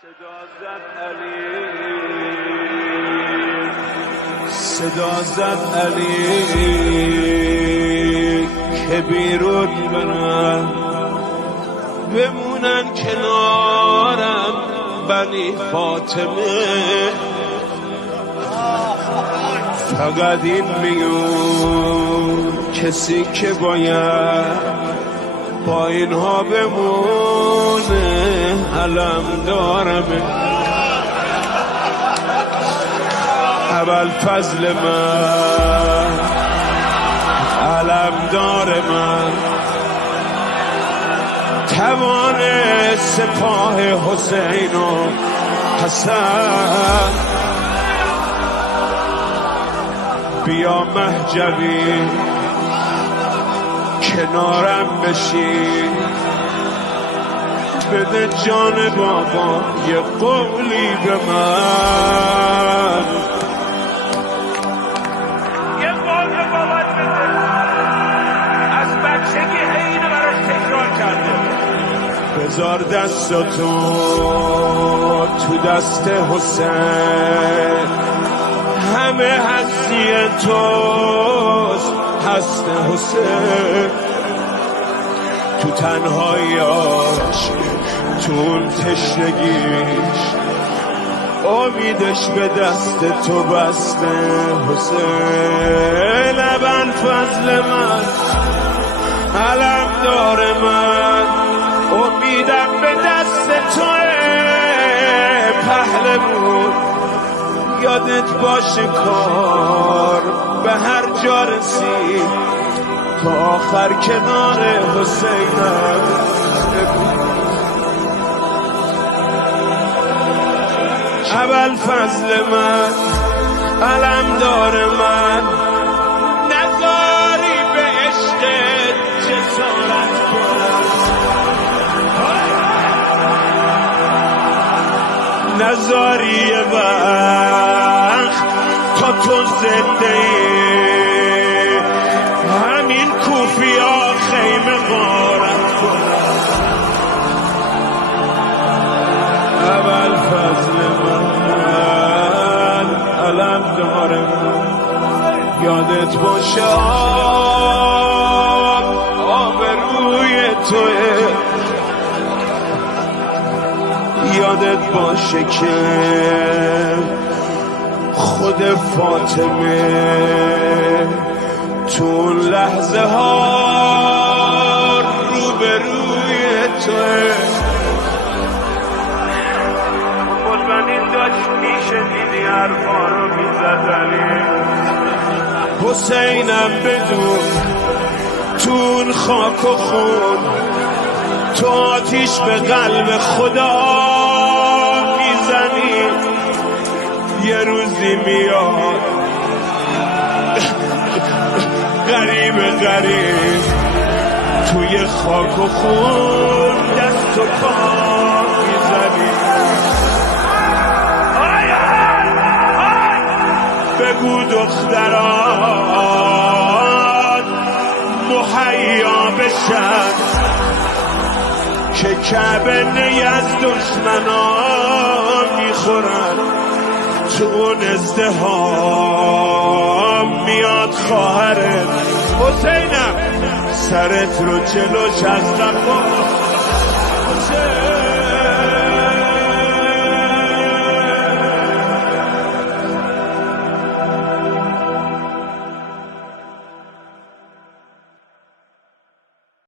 صدا زد علی که بیرون برن بمونن کنارم بنی فاطمه، فقط این میون کسی که باید با اینها بمونه علم دارمه. اول فضل من علم دار من، توان سپاه حسین و حسن، بیا مهجوی کنارم بشی، بده جان بابا یه قولی به من، یه قول به بابات بده. از بچگی اینو براش تکرار کرده. بذار دستتو تو دست حسین، همه هستی توست هست حسین، تو تنهاییاش تو اون تشنگیش امیدش به دست تو بسته حسین. ابن فضل من علم دار من، امیدم به دست توه پهلوون، یادت باشه کار به هر جا رسید تا آخر کنار حسینم. اول فضل من علم دار من، نذاری به عشق جسارت کنم، نذاری یه وقت تا تو زنده ای همین کوفیا خیمه غارت کنم. اول فضل من علم دارم، یادت باشه آب روی توه، یادت باشه که خود فاطمه تو لحظه ها روبروی توه. قربانین داشت میشه دیدی حرفا رو میزد علی. حسینم بدون تون خاک و خون، تو آتیش به قلب خدا میزنی، یه روزی میاد غریب غریب توی خاک و خون دست و پا میزنی. بگو دختران مهیا بشن که کعبه نی از دشمنان میخورن، تو اون ازدهام میاد خواهرت حسینم، سرت رو جلوش از قفا